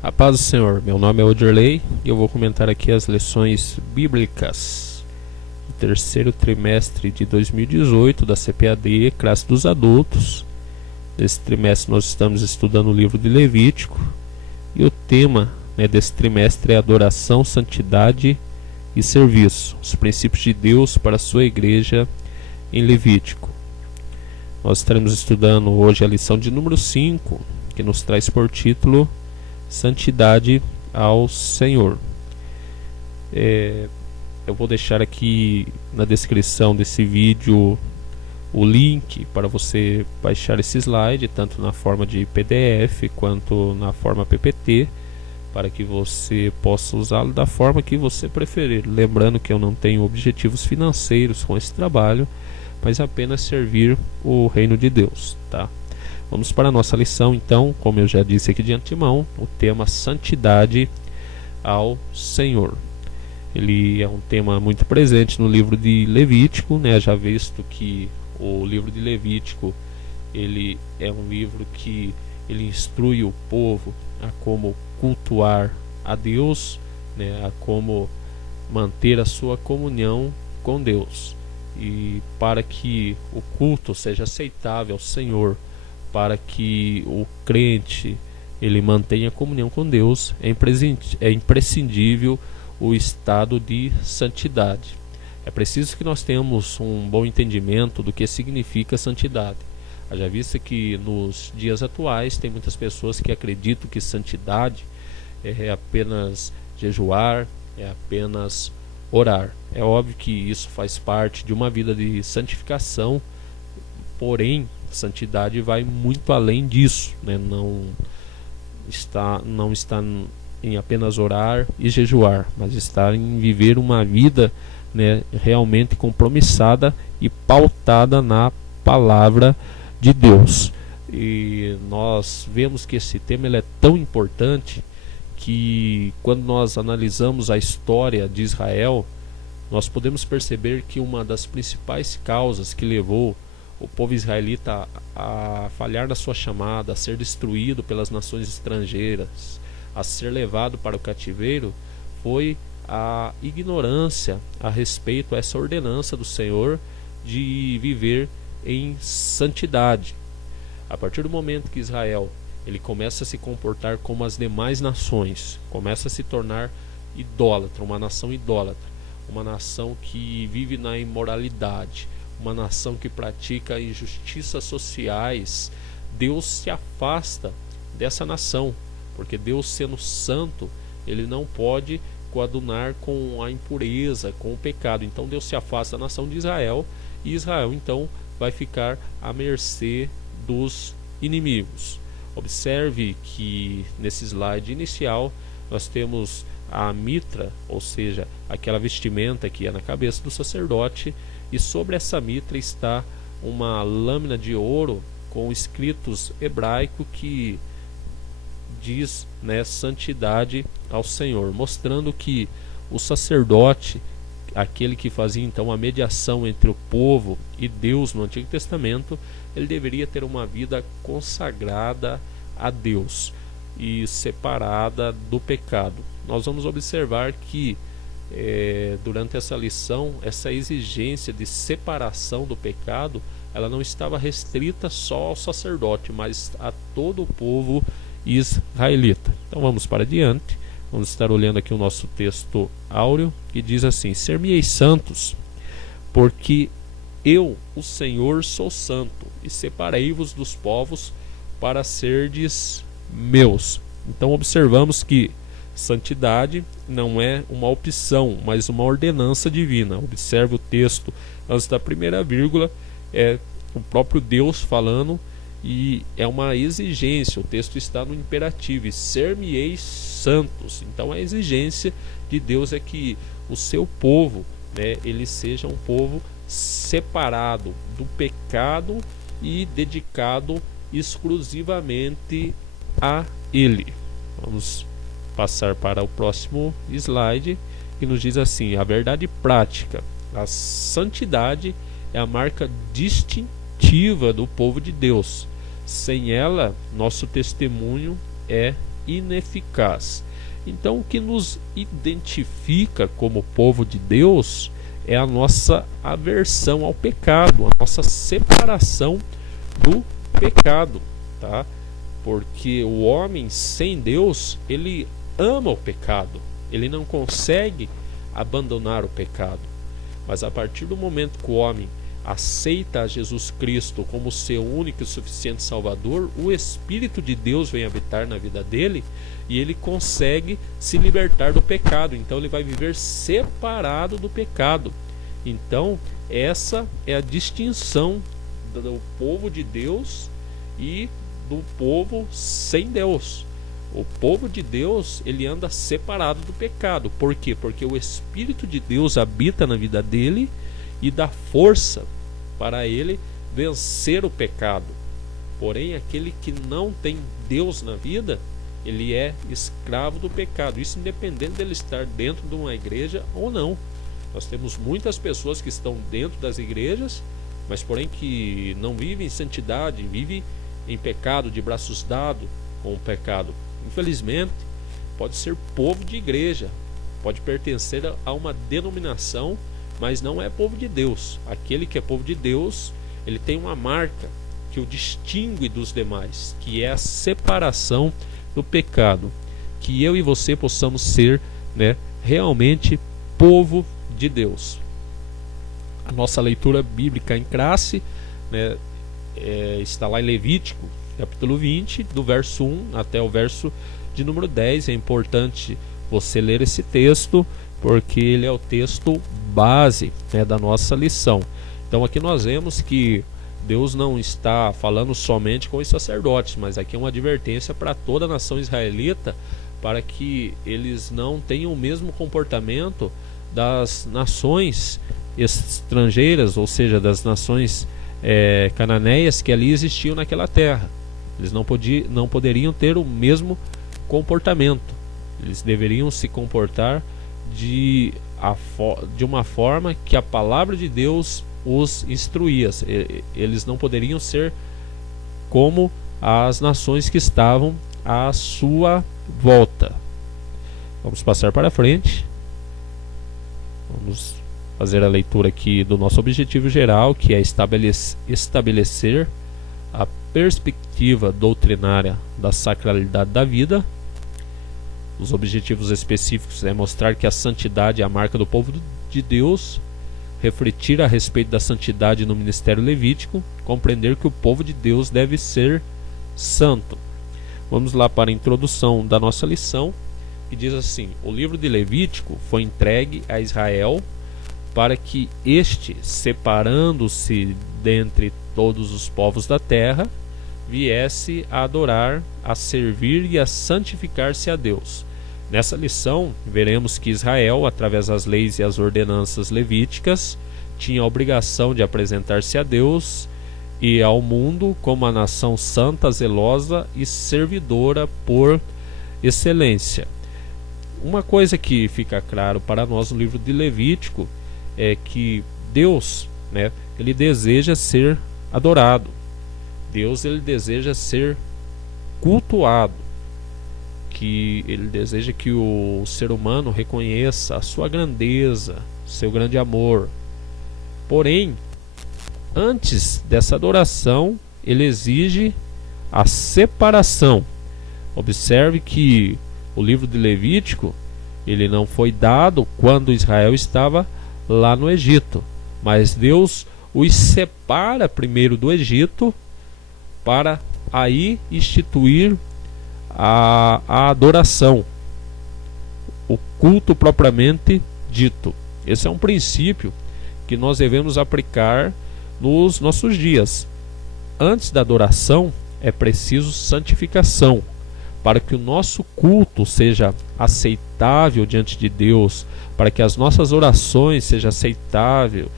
A paz do Senhor, meu nome é Odirley e eu vou comentar aqui as lições bíblicas do terceiro trimestre de 2018 da CPAD, classe dos adultos. Nesse trimestre nós estamos estudando o livro de Levítico e o tema desse trimestre é adoração, santidade e serviço, os princípios de Deus para a sua igreja em Levítico. Nós estaremos estudando hoje a lição de número 5, que nos traz por título Santidade ao Senhor. Eu vou deixar aqui na descrição desse vídeo o link para você baixar esse slide, tanto na forma de PDF quanto na forma PPT, para que você possa usá-lo da forma que você preferir. Lembrando que eu não tenho objetivos financeiros com esse trabalho, mas apenas servir o reino de Deus, tá? Vamos para a nossa lição, então, como eu já disse aqui de antemão, o tema Santidade ao Senhor. Ele é um tema muito presente no livro de Levítico, né? Já visto que o livro de Levítico, ele é um livro que ele instrui o povo a como cultuar a Deus, né? A como manter a sua comunhão com Deus. E para que o culto seja aceitável ao Senhor, para que o crente ele mantenha comunhão com Deus, é imprescindível o estado de santidade. É preciso que nós tenhamos um bom entendimento do que significa santidade. Haja vista que nos dias atuais tem muitas pessoas que acreditam que santidade é apenas jejuar, é apenas orar. É óbvio que isso faz parte de uma vida de santificação, porém santidade vai muito além disso, né? Não está em apenas orar e jejuar, mas está em viver uma vida, né, realmente compromissada e pautada na palavra de Deus. E nós vemos que esse tema ele é tão importante que quando nós analisamos a história de Israel, nós podemos perceber que uma das principais causas que levou o povo israelita a falhar na sua chamada, a ser destruído pelas nações estrangeiras, a ser levado para o cativeiro, foi a ignorância a respeito a essa ordenança do Senhor de viver em santidade. A partir do momento que Israel ele começa a se comportar como as demais nações, começa a se tornar idólatra, uma nação idólatra, uma nação que vive na imoralidade, uma nação que pratica injustiças sociais, Deus se afasta dessa nação, porque Deus, sendo santo, ele não pode coadunar com a impureza, com o pecado. Então Deus se afasta da nação de Israel, e Israel então vai ficar à mercê dos inimigos. Observe que nesse slide inicial nós temos a mitra, ou seja, aquela vestimenta que é na cabeça do sacerdote, e sobre essa mitra está uma lâmina de ouro com escritos hebraico que diz, né, santidade ao Senhor, mostrando que o sacerdote, aquele que fazia então a mediação entre o povo e Deus no Antigo Testamento, ele deveria ter uma vida consagrada a Deus e separada do pecado. Nós vamos observar que durante essa lição, essa exigência de separação do pecado, ela não estava restrita só ao sacerdote, mas a todo o povo israelita. Então vamos para diante, vamos estar olhando aqui o nosso texto áureo, que diz assim: Ser-me-eis santos, porque eu, o Senhor, sou santo, e separei-vos dos povos para serdes meus. Então observamos que santidade não é uma opção, mas uma ordenança divina. Observe o texto antes da primeira vírgula, é o próprio Deus falando, e é uma exigência. O texto está no imperativo: ser-me-eis santos. Então a exigência de Deus é que o seu povo, né, ele seja um povo separado do pecado e dedicado exclusivamente a Ele. Vamos passar para o próximo slide, que nos diz assim: a verdade prática, a santidade é a marca distintiva do povo de Deus. Sem ela, nosso testemunho é ineficaz. Então, o que nos identifica como povo de Deus é a nossa aversão ao pecado, a nossa separação do pecado, tá? Porque o homem sem Deus, ele ama o pecado, ele não consegue abandonar o pecado. Mas a partir do momento que o homem aceita a Jesus Cristo como seu único e suficiente Salvador, o Espírito de Deus vem habitar na vida dele e ele consegue se libertar do pecado. Então ele vai viver separado do pecado. Então essa é a distinção do povo de Deus e do povo sem Deus. O povo de Deus, ele anda separado do pecado. Por quê? Porque o Espírito de Deus habita na vida dele e dá força para ele vencer o pecado. Porém, aquele que não tem Deus na vida, ele é escravo do pecado. Isso independente dele estar dentro de uma igreja ou não. Nós temos muitas pessoas que estão dentro das igrejas, mas porém que não vivem em santidade, vivem em pecado, de braços dados com o pecado. Infelizmente, pode ser povo de igreja, pode pertencer a uma denominação, mas não é povo de Deus. Aquele que é povo de Deus, ele tem uma marca que o distingue dos demais, que é a separação do pecado. Que eu e você possamos ser, realmente povo de Deus. A nossa leitura bíblica em classe, está lá em Levítico, capítulo 20, do verso 1 até o verso de número 10. É importante você ler esse texto, porque ele é o texto base da nossa lição. Então aqui nós vemos que Deus não está falando somente com os sacerdotes, mas aqui é uma advertência para toda a nação israelita, para que eles não tenham o mesmo comportamento das nações estrangeiras, ou seja, das nações cananeias que ali existiam naquela terra. Eles não poderiam ter o mesmo comportamento. Eles deveriam se comportar de uma forma que a palavra de Deus os instruía. Eles não poderiam ser como as nações que estavam à sua volta. Vamos passar para frente. Vamos fazer a leitura aqui do nosso objetivo geral, que é estabelecer a perspectiva doutrinária da sacralidade da vida. Os objetivos específicos é mostrar que a santidade é a marca do povo de Deus, refletir a respeito da santidade no ministério levítico, compreender que o povo de Deus deve ser santo. Vamos lá para a introdução da nossa lição, que diz assim: o livro de Levítico foi entregue a Israel para que este, separando-se dentre todos os povos da terra, viesse a adorar, a servir e a santificar-se a Deus. Nessa lição, veremos que Israel, através das leis e as ordenanças levíticas, tinha a obrigação de apresentar-se a Deus e ao mundo como a nação santa, zelosa e servidora por excelência. Uma coisa que fica claro para nós no livro de Levítico é que Deus, ele deseja ser adorado. Deus, ele deseja ser cultuado. Que ele deseja que o ser humano reconheça a sua grandeza, seu grande amor. Porém, antes dessa adoração, ele exige a separação. Observe que o livro de Levítico, ele não foi dado quando Israel estava lá no Egito, mas Deus os separa primeiro do Egito para aí instituir a adoração, o culto propriamente dito. Esse é um princípio que nós devemos aplicar nos nossos dias. Antes da adoração é preciso santificação, para que o nosso culto seja aceitável diante de Deus, para que as nossas orações seja aceitável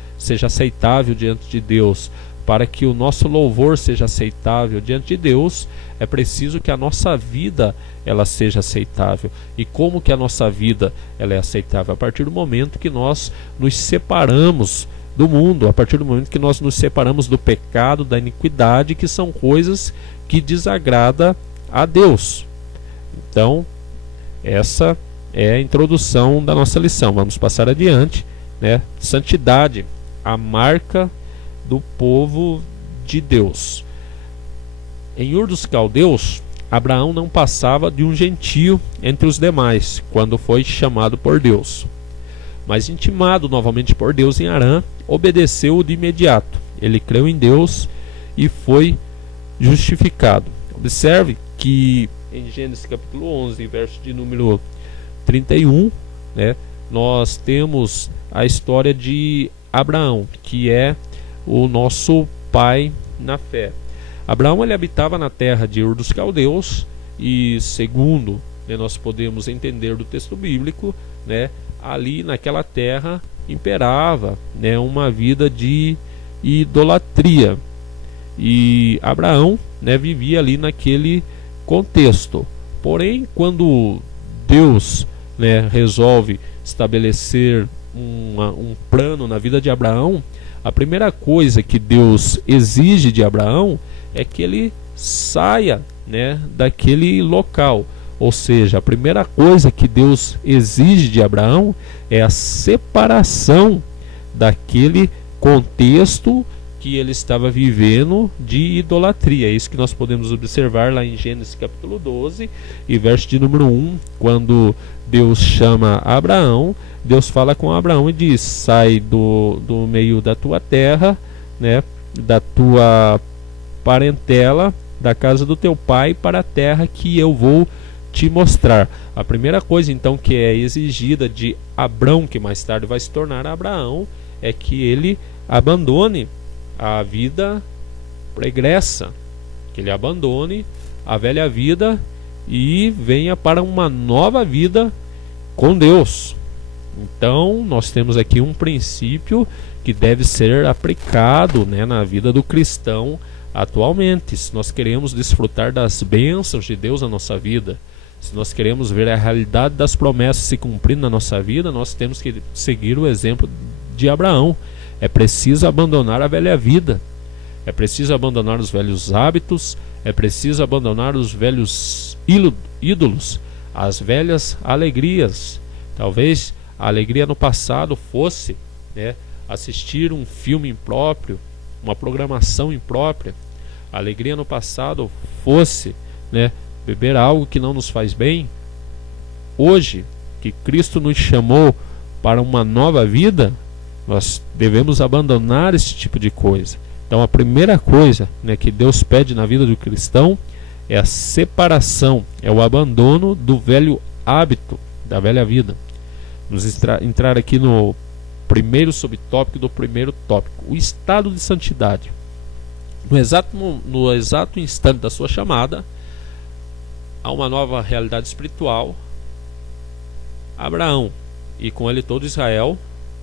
diante de Deus, para que o nosso louvor seja aceitável diante de Deus, é preciso que a nossa vida ela seja aceitável. E como que a nossa vida ela é aceitável? A partir do momento que nós nos separamos do mundo, a partir do momento que nós nos separamos do pecado, da iniquidade, que são coisas que desagradam a Deus. Então, essa é a introdução da nossa lição. Vamos passar adiante, né? Santidade, a marca do povo de Deus. Em Ur dos Caldeus, Abraão não passava de um gentio entre os demais, quando foi chamado por Deus. Mas intimado novamente por Deus em Harã, obedeceu de imediato. Ele creu em Deus e foi justificado. Observe que em Gênesis capítulo 11, verso de número 31, né, nós temos a história de Abraão, que é o nosso pai na fé. Abraão, ele habitava na terra de Ur dos Caldeus e, segundo, né, nós podemos entender do texto bíblico, né, ali naquela terra imperava, né, uma vida de idolatria. E Abraão, né, vivia ali naquele contexto. Porém, quando Deus, né, resolve estabelecer um plano na vida de Abraão, a primeira coisa que Deus exige de Abraão é que ele saia, né, daquele local. Ou seja, a primeira coisa que Deus exige de Abraão é a separação daquele contexto que ele estava vivendo de idolatria. É isso que nós podemos observar lá em Gênesis capítulo 12 e verso de número 1, quando Deus chama Abraão, Deus fala com Abraão e diz: sai do meio da tua terra, né, da tua parentela, da casa do teu pai, para a terra que eu vou te mostrar. A primeira coisa então que é exigida de Abrão, que mais tarde vai se tornar Abraão, é que ele abandone a vida pregressa, que ele abandone a velha vida e venha para uma nova vida com Deus. Então nós temos aqui um princípio que deve ser aplicado, né, na vida do cristão atualmente. Se nós queremos desfrutar das bênçãos de Deus na nossa vida, se nós queremos ver a realidade das promessas se cumprindo na nossa vida, nós temos que seguir o exemplo de Abraão. É preciso abandonar a velha vida, é preciso abandonar os velhos hábitos, é preciso abandonar os velhos ídolos, as velhas alegrias. Talvez a alegria no passado fosse, né, assistir um filme impróprio, uma programação imprópria. A alegria no passado fosse, né, beber algo que não nos faz bem. Hoje, que Cristo nos chamou para uma nova vida, nós devemos abandonar esse tipo de coisa. Então a primeira coisa, né, que Deus pede na vida do cristão é a separação, é o abandono do velho hábito, da velha vida. Vamos entrar aqui no primeiro subtópico do primeiro tópico, o estado de santidade. No exato instante da sua chamada, há uma nova realidade espiritual. Abraão e com ele todo Israel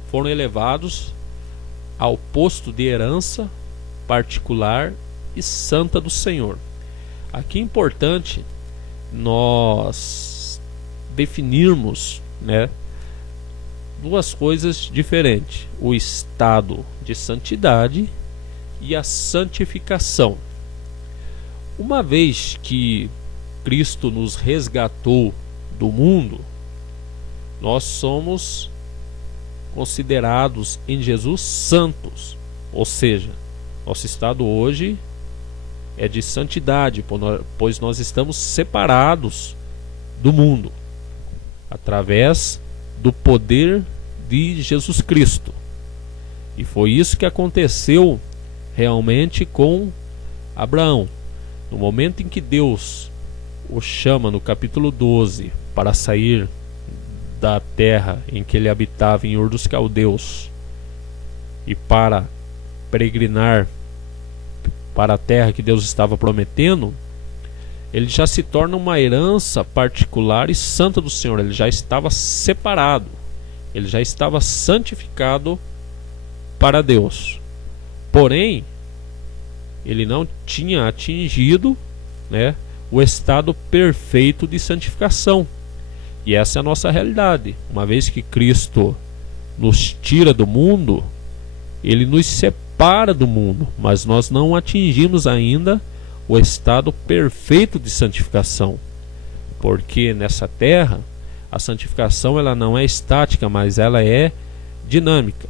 foram elevados ao posto de herança particular e santa do Senhor. Aqui é importante nós definirmos, né, duas coisas diferentes: o estado de santidade e a santificação. Uma vez que Cristo nos resgatou do mundo, nós somos considerados em Jesus santos, ou seja, nosso estado hoje é de santidade, pois nós estamos separados do mundo através do poder de Jesus Cristo. E foi isso que aconteceu realmente com Abraão. No momento em que Deus o chama no capítulo 12 para sair da terra em que ele habitava em Ur dos Caldeus e para peregrinar para a terra que Deus estava prometendo, ele já se torna uma herança particular e santa do Senhor. Ele já estava separado, ele já estava santificado para Deus. Porém, ele não tinha atingido, né, o estado perfeito de santificação. E essa é a nossa realidade. Uma vez que Cristo nos tira do mundo, ele nos separa do mundo, mas nós não atingimos ainda o estado perfeito de santificação. porque nessa terra a santificação ela não é estática, mas ela é dinâmica.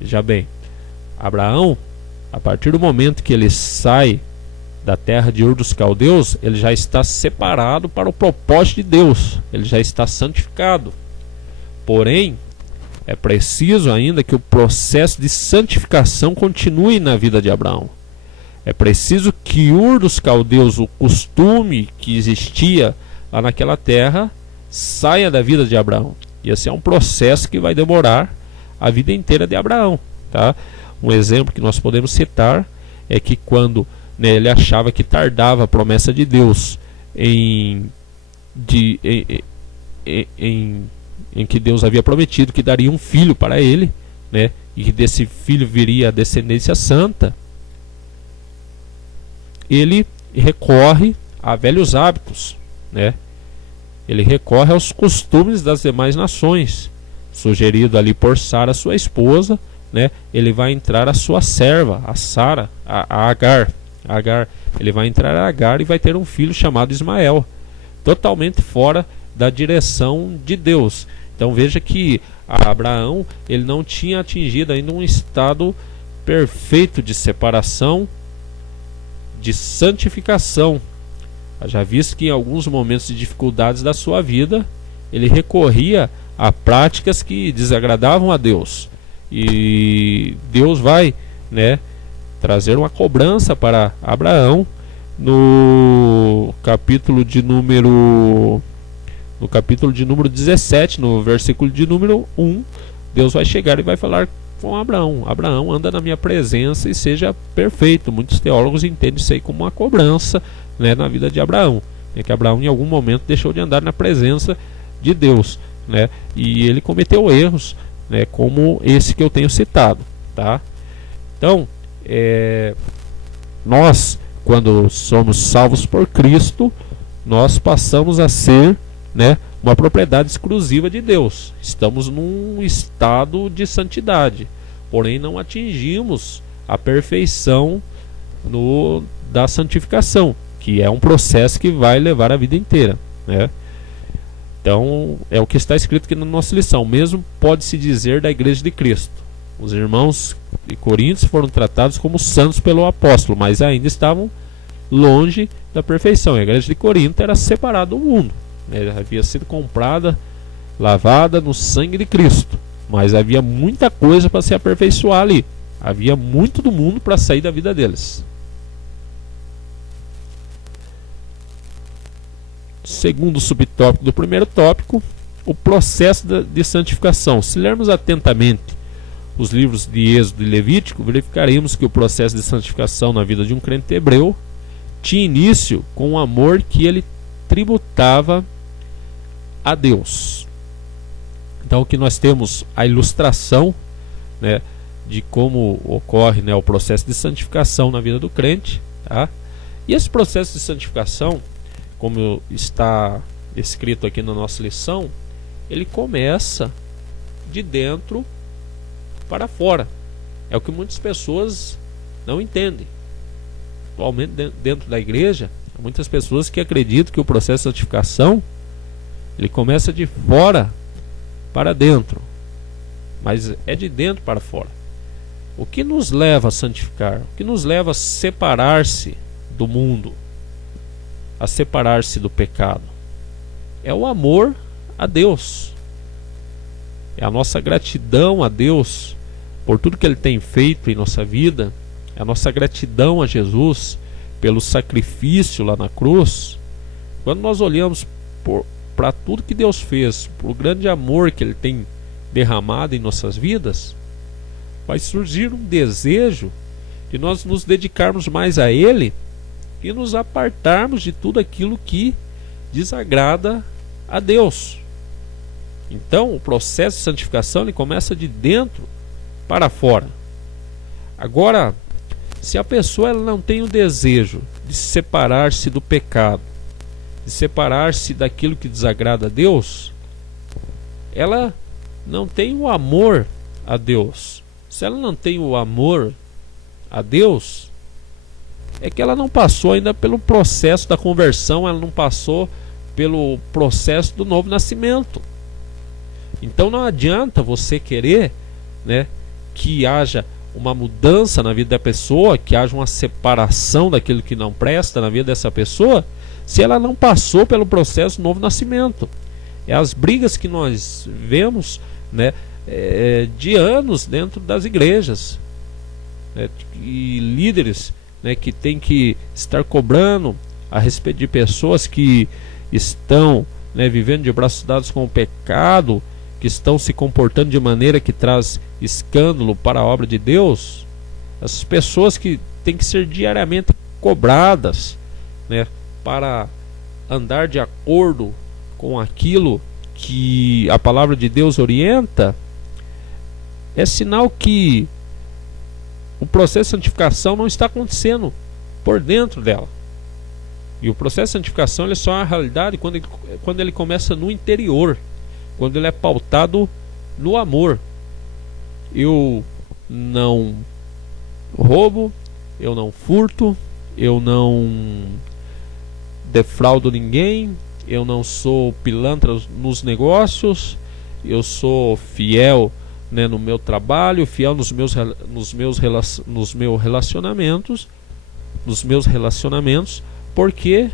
Veja bem, Abraão, a partir do momento que ele sai da terra de Ur dos Caldeus, ele já está separado para o propósito de Deus, ele já está santificado. Porém, é preciso ainda que o processo de santificação continue na vida de Abraão. É preciso que Ur dos Caldeus, o costume que existia lá naquela terra, saia da vida de Abraão. E esse é um processo que vai demorar a vida inteira de Abraão, tá? Um exemplo que nós podemos citar é que quando ele achava que tardava a promessa de Deus em que Deus havia prometido que daria um filho para ele, né, e que desse filho viria a descendência santa, ele recorre a velhos hábitos, né? Ele recorre aos costumes das demais nações, sugerido ali por Sara, sua esposa, né? Ele vai entrar a sua serva, a Sara, a Agar. Ele vai entrar a Agar e vai ter um filho chamado Ismael, totalmente fora da direção de Deus. Então veja que Abraão, ele não tinha atingido ainda um estado perfeito de separação, de santificação. Já visto que em alguns momentos de dificuldades da sua vida, ele recorria a práticas que desagradavam a Deus. E Deus vai, né, trazer uma cobrança para Abraão no capítulo de número 17, no versículo de número 1. Deus vai chegar e vai falar com Abraão: Abraão, anda na minha presença e seja perfeito. Muitos teólogos entendem isso aí como uma cobrança, né, na vida de Abraão, é que Abraão em algum momento deixou de andar na presença de Deus, né, e ele cometeu erros, né, como esse que eu tenho citado, tá? Então, nós, quando somos salvos por Cristo, nós passamos a ser, né, uma propriedade exclusiva de Deus. Estamos num estado de santidade, porém não atingimos a perfeição da santificação, que é um processo que vai levar a vida inteira, né? Então, é o que está escrito aqui na nossa lição. Mesmo pode-se dizer da Igreja de Cristo. Os irmãos de Coríntios foram tratados como santos pelo apóstolo, mas ainda estavam longe da perfeição. A Igreja de Corinto era separada do mundo, né? Havia sido comprada, lavada no sangue de Cristo, mas havia muita coisa para se aperfeiçoar ali. Havia muito do mundo para sair da vida deles. Segundo subtópico do primeiro tópico, o processo de santificação. Se lermos atentamente os livros de Êxodo e Levítico, verificaremos que o processo de santificação na vida de um crente hebreu tinha início com o amor que ele tributava a Deus. Então aqui nós temos a ilustração, né, de como ocorre, né, o processo de santificação na vida do crente, tá? E esse processo de santificação, como está escrito aqui na nossa lição, ele começa de dentro para fora. É o que muitas pessoas não entendem. Atualmente, dentro da igreja, há muitas pessoas que acreditam que o processo de santificação ele começa de fora para dentro, mas é de dentro para fora. O que nos leva a santificar? O que nos leva a separar-se do mundo, a separar-se do pecado? É o amor a Deus, é a nossa gratidão a Deus por tudo que Ele tem feito em nossa vida, é a nossa gratidão a Jesus pelo sacrifício lá na cruz. Quando nós olhamos para tudo que Deus fez, para o grande amor que Ele tem derramado em nossas vidas, vai surgir um desejo de nós nos dedicarmos mais a Ele e nos apartarmos de tudo aquilo que desagrada a Deus. Então o processo de santificação ele começa de dentro para fora. Agora, se a pessoa ela não tem o desejo de separar-se do pecado, de separar-se daquilo que desagrada a Deus, ela não tem o amor a Deus. Se ela não tem o amor a Deus, é que ela não passou ainda pelo processo da conversão, ela não passou pelo processo do novo nascimento. Então não adianta você querer, né, que haja uma mudança na vida da pessoa, que haja uma separação daquilo que não presta na vida dessa pessoa, se ela não passou pelo processo do novo nascimento. É as brigas que nós vemos, né, de anos dentro das igrejas, né, e líderes, né, que tem que estar cobrando a respeito de pessoas que estão, né, vivendo de braços dados com o pecado, que estão se comportando de maneira que traz escândalo para a obra de Deus. Essas pessoas que têm que ser diariamente cobradas, né, para andar de acordo com aquilo que a palavra de Deus orienta, é sinal que o processo de santificação não está acontecendo por dentro dela. E o processo de santificação ele só é uma realidade quando ele começa no interior, quando ele é pautado no amor. Eu não roubo, eu não furto, eu não defraudo ninguém, eu não sou pilantra nos negócios, eu sou fiel, né, no meu trabalho, fiel nos meus relacionamentos, porque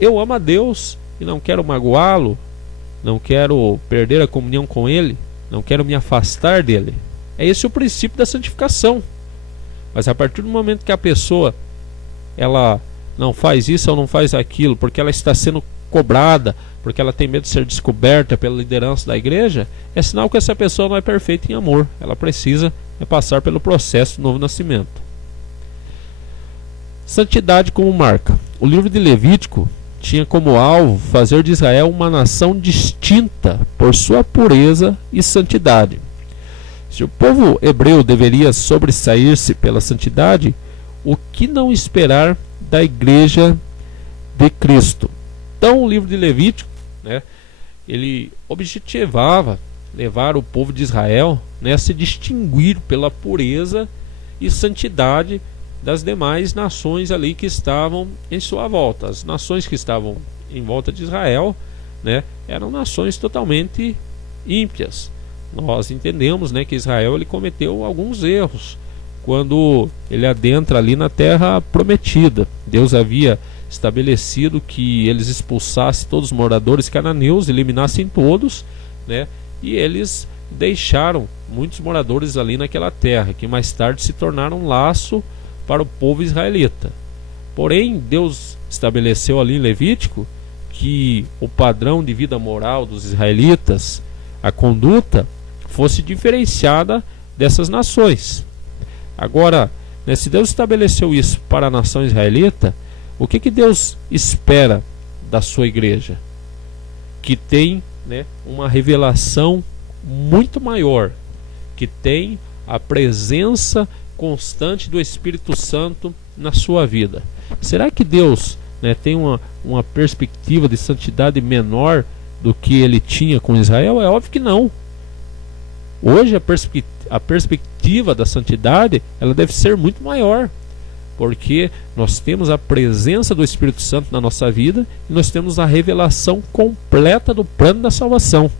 eu amo a Deus e não quero magoá-lo, não quero perder a comunhão com Ele, não quero me afastar dele. É esse o princípio da santificação. Mas a partir do momento que a pessoa ela não faz isso ou não faz aquilo, porque ela está sendo cobrada, porque ela tem medo de ser descoberta pela liderança da igreja, é sinal que essa pessoa não é perfeita em amor. Ela precisa passar pelo processo do novo nascimento. Santidade como marca. O livro de Levítico tinha como alvo fazer de Israel uma nação distinta por sua pureza e santidade. Se o povo hebreu deveria sobressair-se pela santidade, o que não esperar da igreja de Cristo? Então o livro de Levítico, né, ele objetivava levar o povo de Israel, né, a se distinguir pela pureza e santidade das demais nações ali que estavam em sua volta. As nações que estavam em volta de Israel, né, eram nações totalmente ímpias. Nós entendemos, né, que Israel ele cometeu alguns erros quando ele adentra ali na terra prometida. Deus havia estabelecido que eles expulsassem todos os moradores cananeus, eliminassem todos, né, e eles deixaram muitos moradores ali naquela terra, que mais tarde se tornaram um laço para o povo israelita. Porém, Deus estabeleceu ali em Levítico que o padrão de vida moral dos israelitas, a conduta, fosse diferenciada dessas nações. Agora, né, se Deus estabeleceu isso para a nação israelita, o que Deus espera da sua igreja? Que tem, né, uma revelação muito maior, que tem a presença constante do Espírito Santo na sua vida. Será que Deus, né, tem uma perspectiva de santidade menor do que ele tinha com Israel? É óbvio que não. Hoje a perspectiva da santidade ela deve ser muito maior, porque nós temos a presença do Espírito Santo na nossa vida e nós temos a revelação completa do plano da salvação.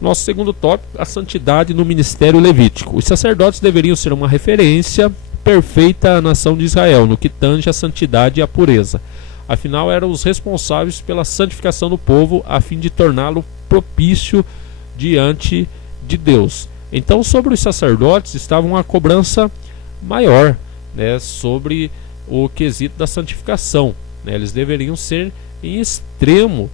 Nosso segundo tópico, a santidade no ministério levítico. Os sacerdotes deveriam ser uma referência perfeita à nação de Israel, no que tange a santidade e a pureza. Afinal, eram os responsáveis pela santificação do povo, a fim de torná-lo propício diante de Deus. Então, sobre os sacerdotes estava uma cobrança maior, né, sobre o quesito da santificação, né. Eles deveriam ser em extremo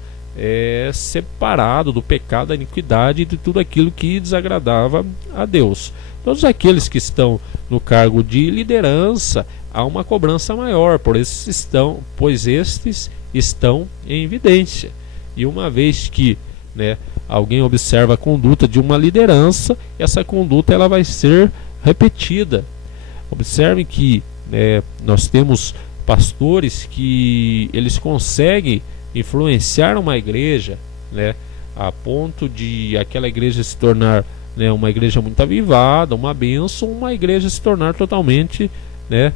separado do pecado, da iniquidade e de tudo aquilo que desagradava a Deus. Todos aqueles que estão no cargo de liderança, há uma cobrança maior, pois estes estão em evidência. E uma vez que, né, alguém observa a conduta de uma liderança, essa conduta ela vai ser repetida. Observem que, né, nós temos pastores que eles conseguem influenciar uma igreja, né, a ponto de aquela igreja se tornar, né, uma igreja muito avivada, uma bênção, uma igreja se tornar totalmente, né,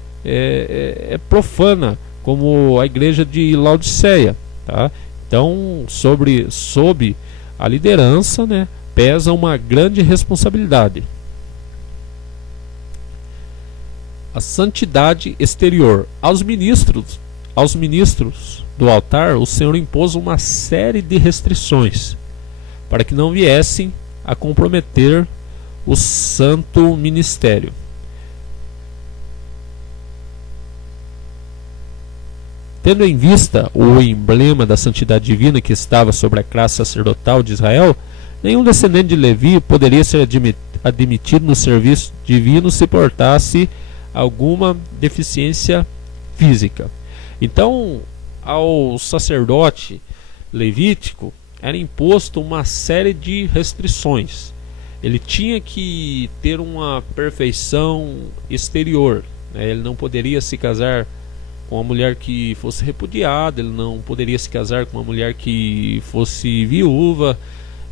profana como a igreja de Laodiceia, tá? Então, sob a liderança, né, pesa uma grande responsabilidade. A santidade exterior. Aos ministros do altar, o Senhor impôs uma série de restrições para que não viessem a comprometer o santo ministério. Tendo em vista o emblema da santidade divina que estava sobre a classe sacerdotal de Israel, nenhum descendente de Levi poderia ser admitido no serviço divino se portasse alguma deficiência física. Então, ao sacerdote levítico era imposto uma série de restrições. Ele tinha que ter uma perfeição exterior, né? Ele não poderia se casar com uma mulher que fosse repudiada, ele não poderia se casar com uma mulher que fosse viúva,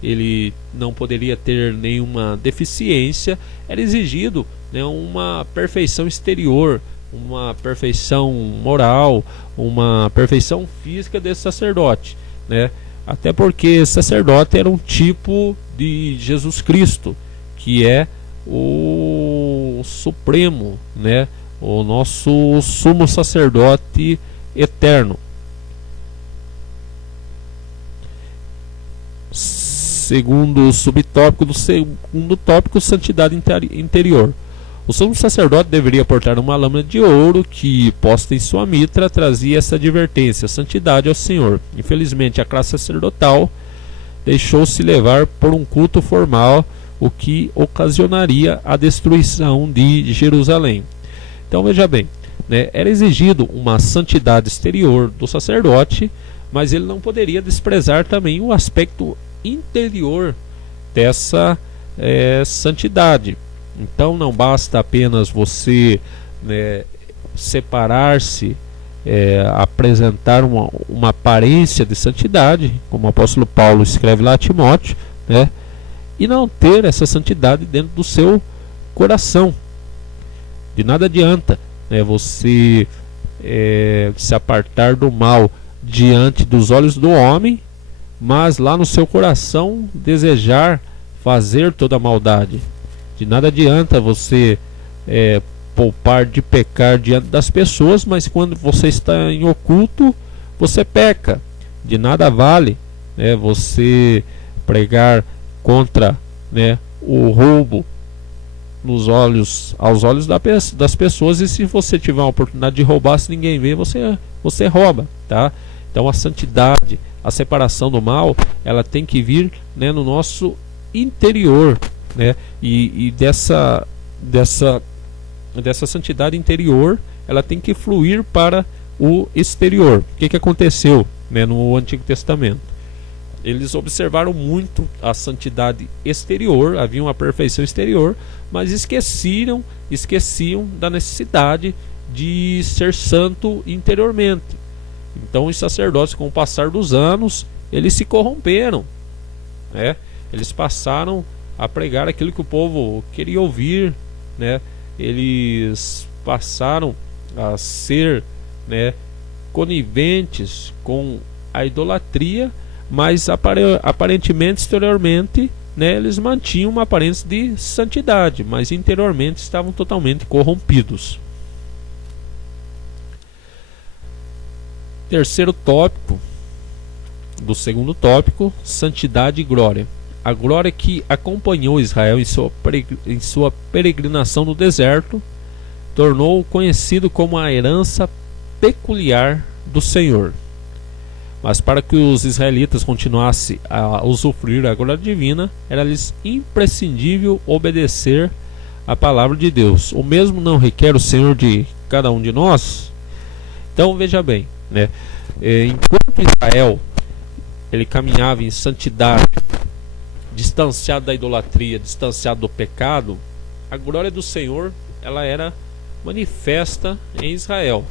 ele não poderia ter nenhuma deficiência. Era exigido, né, uma perfeição exterior, uma perfeição moral, uma perfeição física desse sacerdote, né? Até porque sacerdote era um tipo de Jesus Cristo, que é o Supremo, né? O nosso sumo sacerdote eterno. Segundo o subtópico do segundo tópico, santidade interior. O sumo sacerdote deveria portar uma lâmina de ouro que, posta em sua mitra, trazia essa advertência: santidade ao Senhor. Infelizmente, a classe sacerdotal deixou-se levar por um culto formal, o que ocasionaria a destruição de Jerusalém. Então veja bem, né, era exigido uma santidade exterior do sacerdote, mas ele não poderia desprezar também o aspecto interior dessa santidade. Então não basta apenas você, né, separar-se, apresentar uma aparência de santidade, como o apóstolo Paulo escreve lá a Timóteo, né, e não ter essa santidade dentro do seu coração. De nada adianta, né, você se apartar do mal diante dos olhos do homem, mas lá no seu coração desejar fazer toda a maldade. De nada adianta você poupar de pecar diante das pessoas, mas quando você está em oculto, você peca. De nada vale, né, você pregar contra, né, o roubo aos olhos das pessoas, e se você tiver uma oportunidade de roubar, se ninguém vê, você rouba, tá? Então a santidade, a separação do mal, ela tem que vir, né, no nosso interior, né? E dessa santidade interior, ela tem que fluir para o exterior. O que aconteceu, né, no Antigo Testamento? Eles observaram muito a santidade exterior, havia uma perfeição exterior, mas esqueciam da necessidade de ser santo interiormente. Então os sacerdotes, com o passar dos anos, eles se corromperam, né? Eles passaram a pregar aquilo que o povo queria ouvir, né? Eles passaram a ser, né, coniventes com a idolatria, mas aparentemente, exteriormente, né, eles mantinham uma aparência de santidade, mas interiormente estavam totalmente corrompidos. Terceiro tópico do segundo tópico: santidade e glória. A glória que acompanhou Israel em sua peregrinação no deserto tornou-o conhecido como a herança peculiar do Senhor. Mas para que os israelitas continuassem a usufruir a glória divina, era-lhes imprescindível obedecer a palavra de Deus. O mesmo não requer o Senhor de cada um de nós? Então veja bem, né? Enquanto Israel ele caminhava em santidade, distanciado da idolatria, distanciado do pecado, a glória do Senhor ela era manifesta em Israel.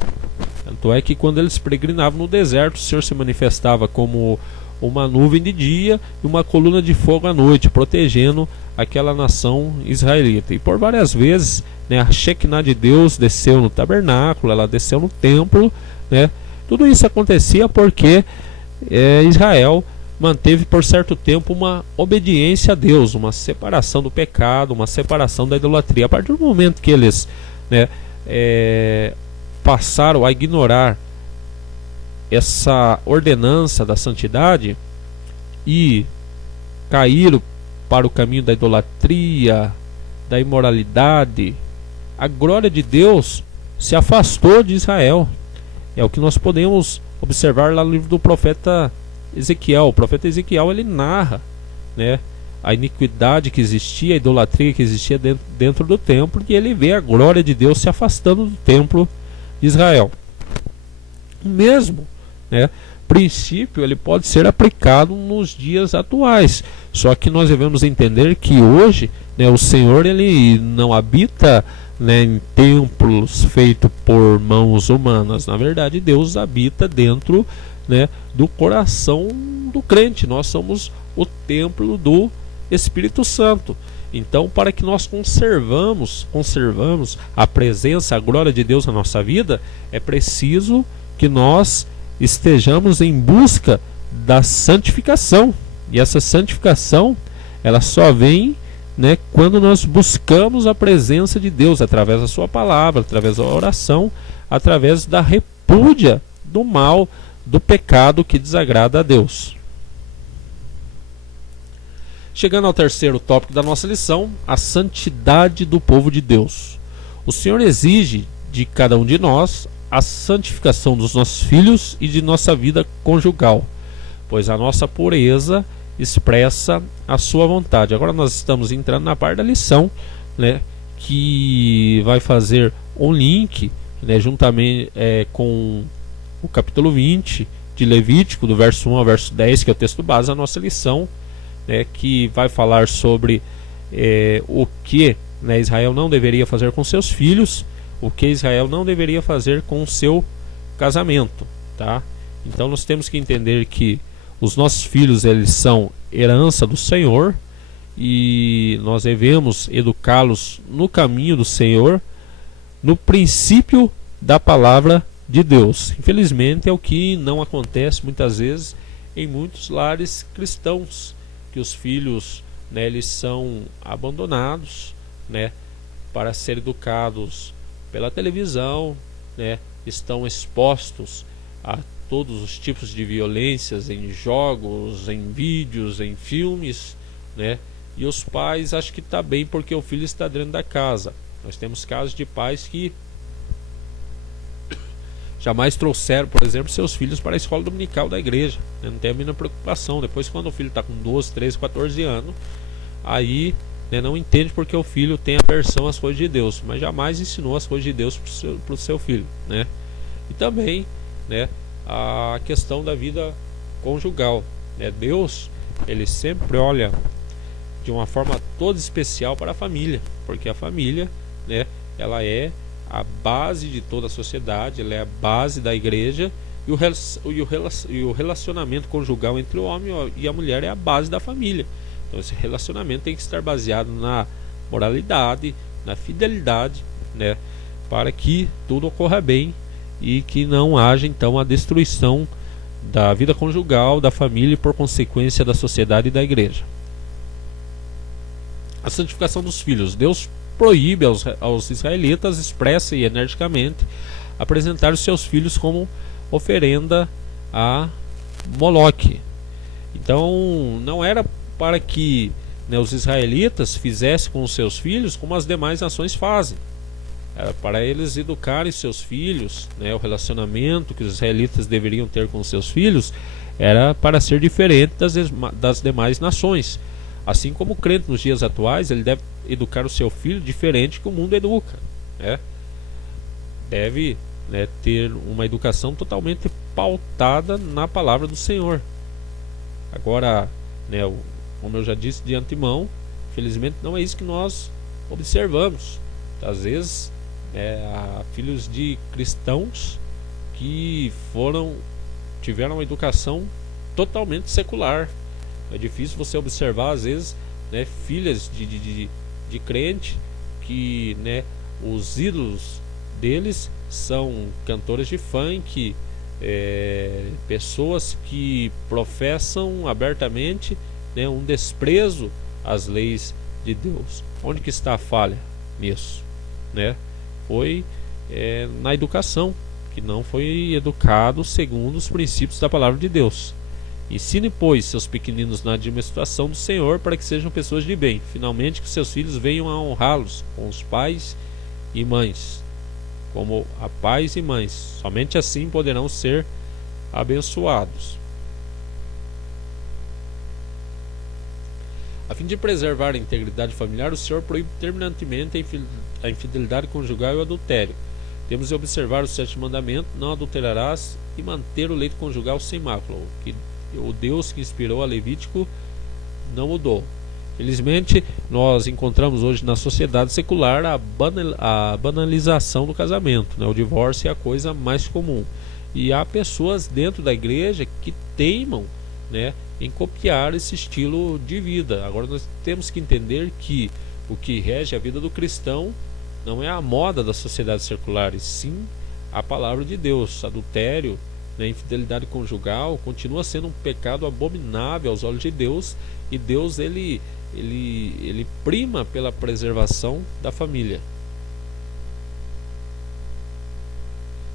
Tanto é que quando eles peregrinavam no deserto, o Senhor se manifestava como uma nuvem de dia e uma coluna de fogo à noite, protegendo aquela nação israelita. E por várias vezes, né, a Shekinah de Deus desceu no tabernáculo, ela desceu no templo, né? Tudo isso acontecia porque Israel manteve por certo tempo uma obediência a Deus, uma separação do pecado, uma separação da idolatria. A partir do momento que eles, né, passaram a ignorar essa ordenança da santidade e caíram para o caminho da idolatria, da imoralidade, a glória de Deus se afastou de Israel. É o que nós podemos observar lá no livro do profeta Ezequiel. O profeta Ezequiel, ele narra, né, a iniquidade que existia, a idolatria que existia dentro do templo, e ele vê a glória de Deus se afastando do templo de Israel. O mesmo, né, princípio, ele pode ser aplicado nos dias atuais. Só que nós devemos entender que hoje, né, o Senhor, ele não habita, né, em templos feitos por mãos humanas. Na verdade, Deus habita dentro, né, do coração do crente. Nós somos o templo do Espírito Santo. Então, para que nós conservamos a presença, a glória de Deus na nossa vida, é preciso que nós estejamos em busca da santificação. E essa santificação, ela só vem, né, quando nós buscamos a presença de Deus através da sua palavra, através da oração, através da repúdia do mal, do pecado que desagrada a Deus. Chegando ao terceiro tópico da nossa lição, a santidade do povo de Deus. O Senhor exige de cada um de nós a santificação dos nossos filhos e de nossa vida conjugal, pois a nossa pureza expressa a sua vontade. Agora nós estamos entrando na parte da lição, né, que vai fazer um link, né, juntamente com o capítulo 20 de Levítico, do verso 1 ao verso 10, que é o texto base da nossa lição, né, que vai falar sobre o que, né, Israel não deveria fazer com seus filhos, o que Israel não deveria fazer com o seu casamento, tá? Então nós temos que entender que os nossos filhos, eles são herança do Senhor e nós devemos educá-los no caminho do Senhor, no princípio da palavra de Deus. Infelizmente é o que não acontece muitas vezes em muitos lares cristãos, que os filhos, né, eles são abandonados, né, para ser educados pela televisão, né, estão expostos a todos os tipos de violências em jogos, em vídeos, em filmes, né, e os pais acham que está bem porque o filho está dentro da casa. Nós temos casos de pais que jamais trouxeram, por exemplo, seus filhos para a escola dominical da igreja, né? Não tem a mínima preocupação. Depois, quando o filho está com 12, 13, 14 anos, aí, né, não entende porque o filho tem aversão às coisas de Deus, mas jamais ensinou as coisas de Deus para o seu filho, né? E também, né, a questão da vida conjugal, né? Deus, ele sempre olha de uma forma toda especial para a família, porque a família, né, ela é a base de toda a sociedade, ela é a base da igreja, e o relacionamento conjugal entre o homem e a mulher é a base da família. Então esse relacionamento tem que estar baseado na moralidade, na fidelidade, né, para que tudo ocorra bem e que não haja então a destruição da vida conjugal, da família e por consequência da sociedade e da igreja. A santificação dos filhos. Deus proíbe aos israelitas expressa e energicamente apresentar os seus filhos como oferenda a Moloque. Então não era para que, né, os israelitas fizessem com os seus filhos como as demais nações fazem. Era para eles educarem seus filhos, né, o relacionamento que os israelitas deveriam ter com os seus filhos era para ser diferente das demais nações. Assim como o crente nos dias atuais, ele deve educar o seu filho diferente que o mundo educa, né? Deve, né, ter uma educação totalmente pautada na palavra do Senhor. Agora, né, como eu já disse de antemão, infelizmente não é isso que nós observamos. Às vezes, há filhos de cristãos que tiveram uma educação totalmente secular. É difícil você observar, às vezes, né, filhas de crente que, né, os ídolos deles são cantores de funk, pessoas que professam abertamente, né, um desprezo às leis de Deus. Onde que está a falha nisso, né? Foi na educação, que não foi educado segundo os princípios da palavra de Deus. Ensine, pois, seus pequeninos na administração do Senhor, para que sejam pessoas de bem. Finalmente, que seus filhos venham a honrá-los com os pais e mães, como a pais e mães. Somente assim poderão ser abençoados. A fim de preservar a integridade familiar, o Senhor proíbe terminantemente a infidelidade conjugal e o adultério. Temos de observar o 7º mandamento: não adulterarás, e manter o leito conjugal sem mácula. Que o Deus que inspirou a Levítico não mudou. Felizmente, nós encontramos hoje na sociedade secular a banalização do casamento, né? O divórcio é a coisa mais comum. E há pessoas dentro da igreja que teimam, né, em copiar esse estilo de vida. Agora nós temos que entender que o que rege a vida do cristão não é a moda da sociedade secular, e sim a palavra de Deus. Adultério, né, infidelidade conjugal continua sendo um pecado abominável aos olhos de Deus, e Deus ele prima pela preservação da família.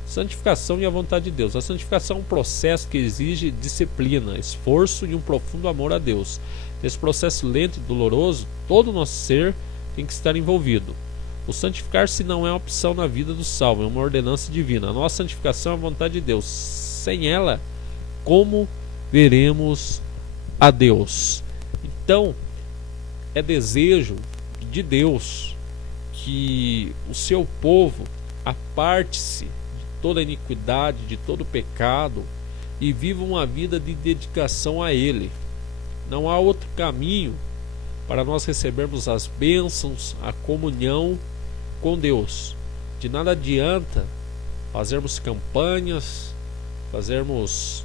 Santificação e a vontade de Deus. A santificação é um processo que exige disciplina, esforço e um profundo amor a Deus. Nesse processo lento e doloroso, todo o nosso ser tem que estar envolvido. O santificar-se não é uma opção na vida do salvo, é uma ordenança divina. A nossa santificação é a vontade de Deus. Sem ela, como veremos a Deus? Então, é desejo de Deus que o seu povo aparte-se de toda iniquidade, de todo pecado, e viva uma vida de dedicação a Ele. Não há outro caminho para nós recebermos as bênçãos, a comunhão com Deus. De nada adianta fazermos campanhas, fazermos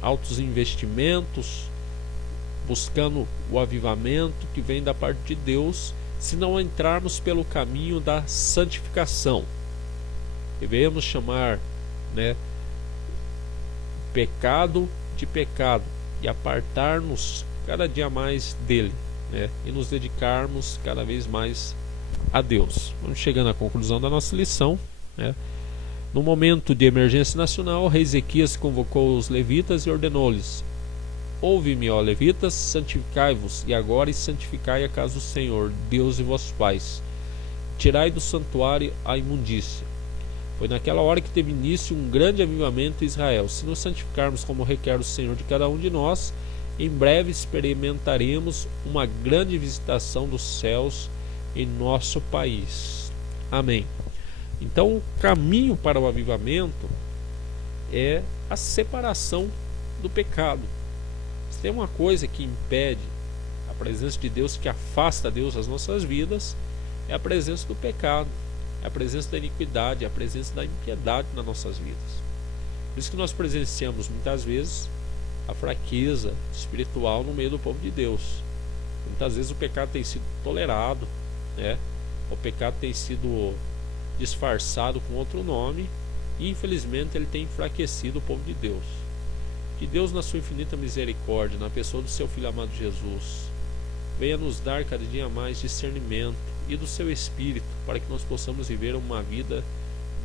altos investimentos, buscando o avivamento que vem da parte de Deus, se não entrarmos pelo caminho da santificação. Devemos chamar, né, pecado de pecado e apartar-nos cada dia mais dele, né, e nos dedicarmos cada vez mais a Deus. Vamos chegando à conclusão da nossa lição, né? No momento de emergência nacional, o rei Ezequias convocou os levitas e ordenou-lhes: ouve-me, ó levitas, santificai-vos, e agora santificai a casa do Senhor, Deus de vossos pais. Tirai do santuário a imundícia. Foi naquela hora que teve início um grande avivamento em Israel. Se nos santificarmos como requer o Senhor de cada um de nós, em breve experimentaremos uma grande visitação dos céus em nosso país. Amém. Então, o caminho para o avivamento é a separação do pecado. Se tem uma coisa que impede a presença de Deus, que afasta Deus das nossas vidas, é a presença do pecado, é a presença da iniquidade, é a presença da impiedade nas nossas vidas. Por isso que nós presenciamos muitas vezes a fraqueza espiritual no meio do povo de Deus. Muitas vezes o pecado tem sido tolerado, né? O pecado tem sido disfarçado com outro nome, e infelizmente ele tem enfraquecido o povo de Deus. Que Deus, na sua infinita misericórdia, na pessoa do seu Filho amado Jesus, venha nos dar cada dia mais discernimento e do seu Espírito, para que nós possamos viver uma vida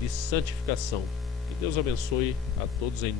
de santificação. Que Deus abençoe a todos em